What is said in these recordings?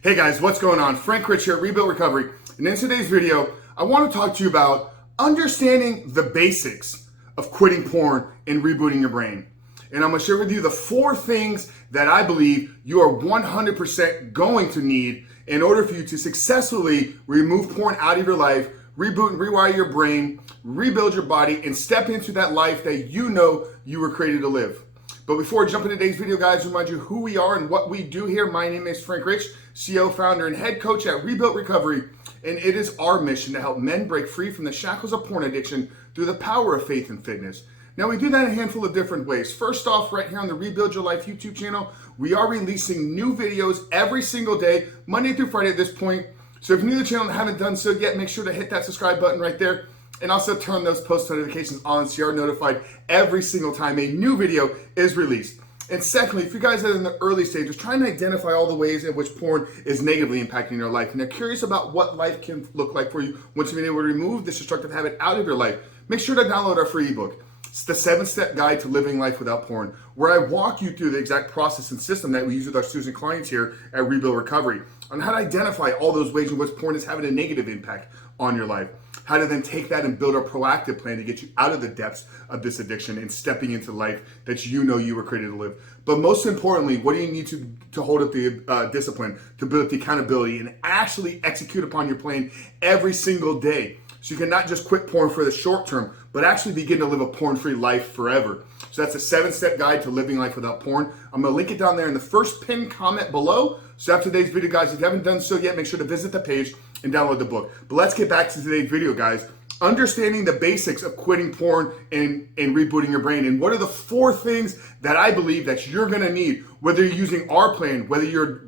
Hey guys, what's going on? Frank Rich here at Rebuild Recovery. And in today's video, I want to talk to you about understanding the basics of quitting porn and rebooting your brain. And I'm going to share with you the 4 things that I believe you are 100% going to need in order for you to successfully remove porn out of your life, reboot and rewire your brain, rebuild your body, and step into that life that you know you were created to live. But before I jump into today's video, guys, remind you who we are and what we do here. My name is Frank Rich, CEO, founder, and head coach at Rebuild Recovery. And it is our mission to help men break free from the shackles of porn addiction through the power of faith and fitness. Now, we do that in a handful of different ways. First off, right here on the Rebuild Your Life YouTube channel, we are releasing new videos every single day, Monday through Friday at this point. So if you're new to the channel and haven't done so yet, make sure to hit that subscribe button right there. And also turn those post notifications on so you're notified every single time a new video is released. And secondly, if you guys are in the early stages, trying to identify all the ways in which porn is negatively impacting your life, and you're curious about what life can look like for you once you've been able to remove this destructive habit out of your life, make sure to download our free ebook. It's the 7-step guide to living life without porn, where I walk you through the exact process and system that we use with our students and clients here at Rebuild Recovery on how to identify all those ways in which porn is having a negative impact on your life. How to then take that and build a proactive plan to get you out of the depths of this addiction and stepping into life that you know you were created to live. But most importantly, what do you need to hold up the discipline, to build up the accountability, and actually execute upon your plan every single day? So you can not just quit porn for the short term, but actually begin to live a porn-free life forever. So that's a 7-step guide to living life without porn. I'm gonna link it down there in the first pinned comment below. So after today's video, guys, if you haven't done so yet, make sure to visit the page and download the book. But let's get back to today's video, guys. Understanding the basics of quitting porn and rebooting your brain. And what are the 4 things that I believe that you're gonna need, whether you're using our plan, whether you're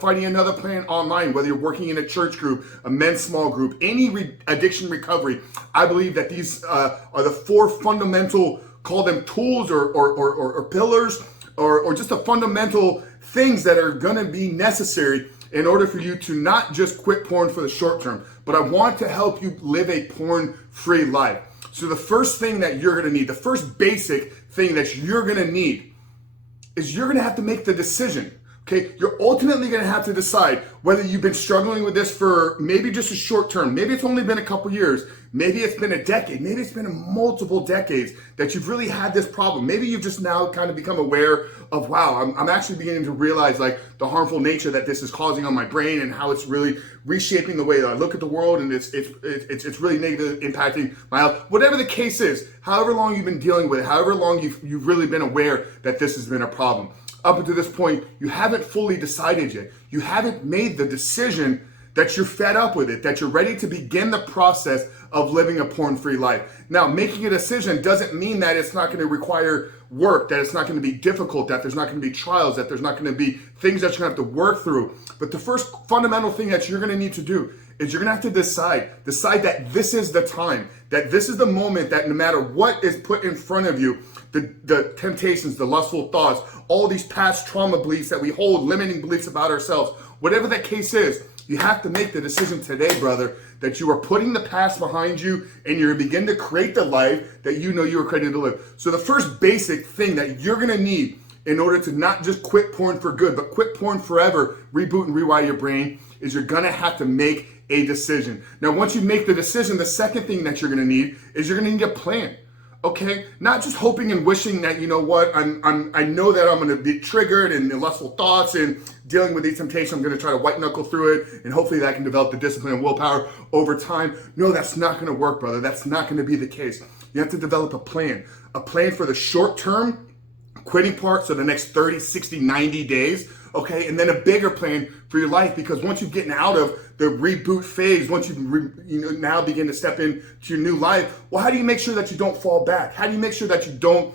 finding another plan online, whether you're working in a church group, a men's small group, any addiction recovery. I believe that these are the 4 fundamental, call them tools or pillars, or just the fundamental things that are gonna be necessary in order for you to not just quit porn for the short term, but I want to help you live a porn-free life. So the first thing that you're gonna need, the first basic thing that you're gonna need is you're gonna have to make the decision. Okay, you're ultimately going to have to decide whether you've been struggling with this for maybe just a short term. Maybe it's only been a couple years. Maybe it's been a decade. Maybe it's been multiple decades that you've really had this problem. Maybe you've just now kind of become aware of, wow, I'm actually beginning to realize like the harmful nature that this is causing on my brain and how it's really reshaping the way that I look at the world, and it's really negatively impacting my health. Whatever the case is, however long you've been dealing with it, however long you've really been aware that this has been a problem. Up until this point, you haven't fully decided yet. You haven't made the decision that you're fed up with it, that you're ready to begin the process of living a porn-free life. Now, making a decision doesn't mean that it's not going to require work, that it's not going to be difficult, that there's not going to be trials, that there's not going to be things that you're going to have to work through. But the first fundamental thing that you're going to need to do is you're going to have to decide that this is the time, that this is the moment, that no matter what is put in front of you, the temptations, the lustful thoughts, all these past trauma beliefs that we hold, limiting beliefs about ourselves, whatever that case is, you have to make the decision today, brother, that you are putting the past behind you and you're going to begin to create the life that you know you were created to live. So the first basic thing that you're going to need in order to not just quit porn for good, but quit porn forever, reboot and rewire your brain, is you're going to have to make a decision. Now, once you make the decision, the second thing that you're going to need is you're going to need a plan. Okay, not just hoping and wishing that, you know what, I know that I'm going to be triggered and lustful thoughts and dealing with these temptations. I'm going to try to white knuckle through it, and hopefully that I can develop the discipline and willpower over time. No, that's not going to work, brother. That's not going to be the case. You have to develop a plan for the short term quitting part, so the next 30, 60, 90 days, okay, and then a bigger plan for your life, because once you've gotten out of the reboot phase, once you now begin to step into your new life, well, how do you make sure that you don't fall back? How do you make sure that you don't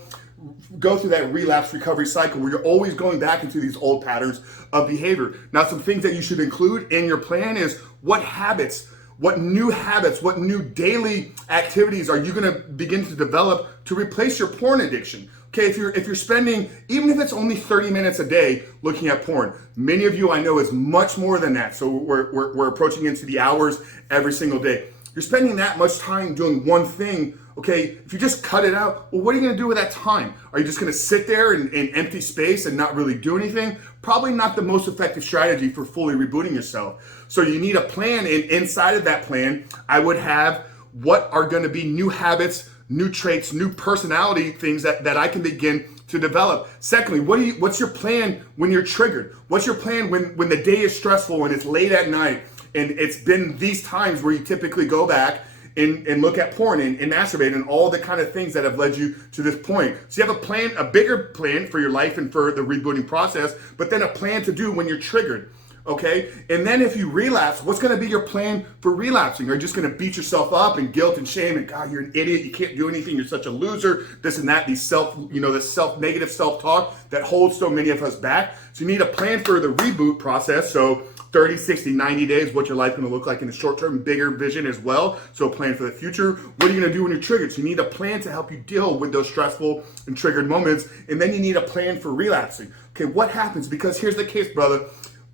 go through that relapse recovery cycle where you're always going back into these old patterns of behavior? Now, some things that you should include in your plan is what new daily activities are you going to begin to develop to replace your porn addiction? Okay, if you're spending, even if it's only 30 minutes a day looking at porn, many of you I know is much more than that. So we're approaching into the hours every single day. You're spending that much time doing one thing. Okay, if you just cut it out, well, what are you going to do with that time? Are you just going to sit there in empty space and not really do anything? probably not the most effective strategy for fully rebooting yourself. So you need a plan, and inside of that plan, I would have what are going to be new habits, new traits, new personality things that I can begin to develop. Secondly, what's your plan when you're triggered? What's your plan when the day is stressful and it's late at night and it's been these times where you typically go back and look at porn and masturbate and all the kind of things that have led you to this point. So you have a plan, a bigger plan for your life and for the rebooting process, but then a plan to do when you're triggered. Okay, and then if you relapse, what's going to be your plan for relapsing? Are you just going to beat yourself up and guilt and shame and God, you're an idiot, you can't do anything, you're such a loser, this and that, this negative self-talk that holds so many of us back. So you need a plan for the reboot process. So 30, 60, 90 days, what your life going to look like in the short term, bigger vision as well. So a plan for the future. What are you going to do when you're triggered? So you need a plan to help you deal with those stressful and triggered moments. And then you need a plan for relapsing. Okay, what happens? Because here's the case, brother.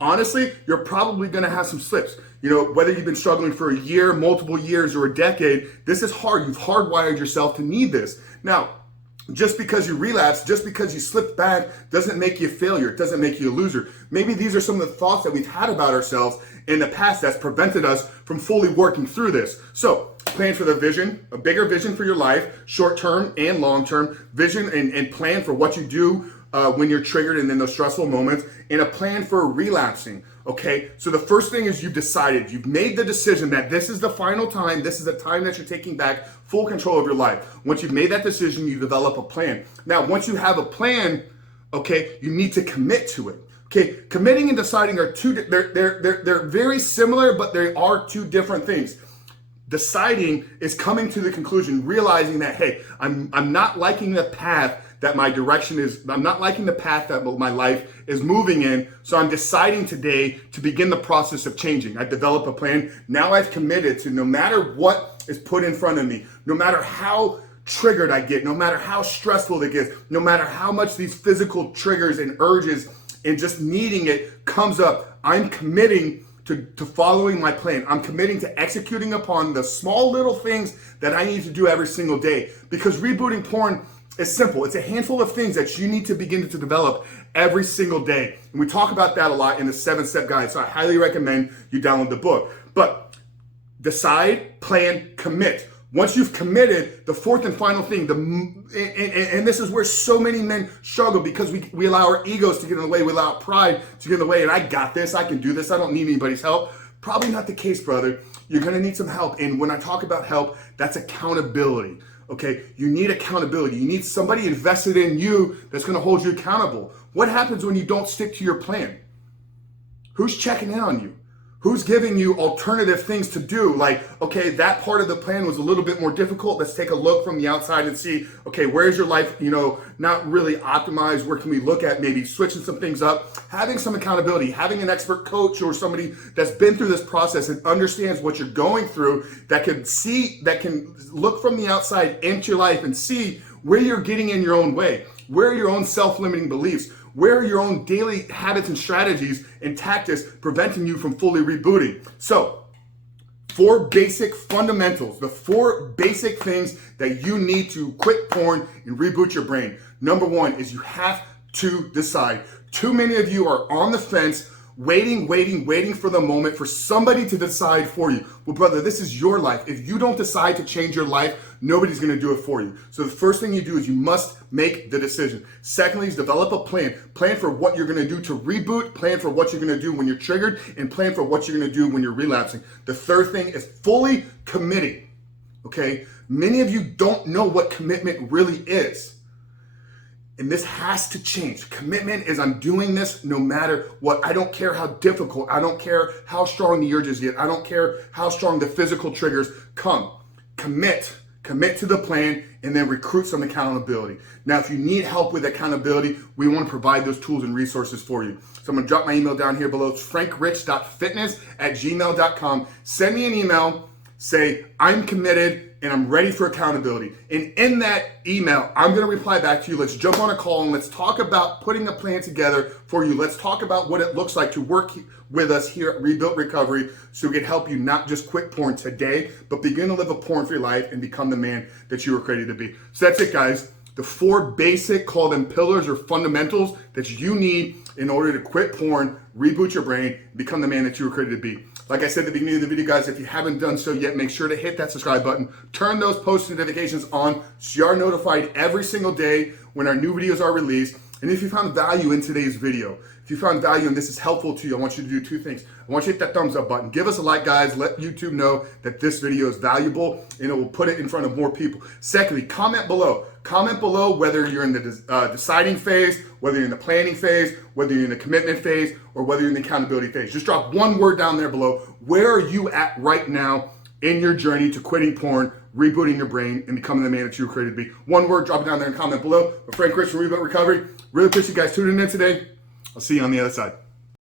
Honestly, you're probably going to have some slips. You know, whether you've been struggling for a year, multiple years, or a decade, this is hard. You've hardwired yourself to need this. Now, just because you relapse, just because you slipped back, doesn't make you a failure. It doesn't make you a loser. Maybe these are some of the thoughts that we've had about ourselves in the past that's prevented us from fully working through this. So, plan for the vision, a bigger vision for your life, short-term and long-term vision, and plan for what you do when you're triggered and in those stressful moments, and a plan for relapsing. Okay, so the first thing is you've made the decision that this is the final time, this is the time that you're taking back full control of your life. Once you've made that decision, you develop a plan. Now, once you have a plan, okay, you need to commit to it. Okay, committing and deciding are they're very similar, but they are two different things. Deciding is coming to the conclusion, realizing that, hey, I'm not liking the path that my direction is, I'm not liking the path that my life is moving in, so I'm deciding today to begin the process of changing. I develop a plan. Now I've committed to, no matter what is put in front of me, no matter how triggered I get, no matter how stressful it gets, no matter how much these physical triggers and urges and just needing it comes up, I'm committing to following my plan. I'm committing to executing upon the small little things that I need to do every single day. Because rebooting porn is simple. It's a handful of things that you need to begin to develop every single day. And we talk about that a lot in the 7-step guide. So I highly recommend you download the book. But decide, plan, commit. Once you've committed, the fourth and final thing, and this is where so many men struggle, because we allow our egos to get in the way, we allow pride to get in the way, and I got this, I can do this, I don't need anybody's help. Probably not the case, brother. You're gonna need some help, and when I talk about help, that's accountability, okay? You need accountability. You need somebody invested in you that's gonna hold you accountable. What happens when you don't stick to your plan? Who's checking in on you? Who's giving you alternative things to do? Like, okay, that part of the plan was a little bit more difficult. Let's take a look from the outside and see, okay, where's your life, not really optimized? Where can we look at maybe switching some things up? Having some accountability, having an expert coach or somebody that's been through this process and understands what you're going through, that can look from the outside into your life and see where you're getting in your own way, where are your own self-limiting beliefs, where are your own daily habits and strategies and tactics preventing you from fully rebooting? So, 4 basic fundamentals, the 4 basic things that you need to quit porn and reboot your brain. Number 1 is you have to decide. Too many of you are on the fence, waiting for the moment for somebody to decide for you. Well, brother, this is your life. If you don't decide to change your life, nobody's going to do it for you. So the first thing you do is you must make the decision. Secondly is develop a plan. Plan for what you're going to do to reboot, plan for what you're going to do when you're triggered, and plan for what you're going to do when you're relapsing. The third thing is fully committing, okay? Many of you don't know what commitment really is. And this has to change. Commitment is I'm doing this no matter what. I don't care how difficult. I don't care how strong the urges get. I don't care how strong the physical triggers come. Commit to the plan, and then recruit some accountability. Now, if you need help with accountability, we want to provide those tools and resources for you. So I'm going to drop my email down here below. It's frankrich.fitness@gmail.com. Send me an email. Say, I'm committed and I'm ready for accountability. And in that email, I'm going to reply back to you. Let's jump on a call and let's talk about putting a plan together for you. Let's talk about what it looks like to work with us here at Rebuilt Recovery so we can help you not just quit porn today, but begin to live a porn-free life and become the man that you were created to be. So that's it, guys. The 4 basic, call them pillars or fundamentals that you need in order to quit porn, reboot your brain, become the man that you were created to be. Like I said at the beginning of the video, guys, if you haven't done so yet, make sure to hit that subscribe button. Turn those post notifications on so you are notified every single day when our new videos are released. And if you found value in today's video, if you found value and this is helpful to you, I want you to do two things. I want you to hit that thumbs up button. Give us a like, guys. Let YouTube know that this video is valuable and it will put it in front of more people. Secondly, comment below. Comment below whether you're in the deciding phase, whether you're in the planning phase, whether you're in the commitment phase, or whether you're in the accountability phase. Just drop one word down there below. Where are you at right now in your journey to quitting porn, rebooting your brain, and becoming the man that you were created to be? One word, drop it down there and comment below. But Frank Rich from Reboot Recovery. Really appreciate you guys tuning in today. I'll see you on the other side.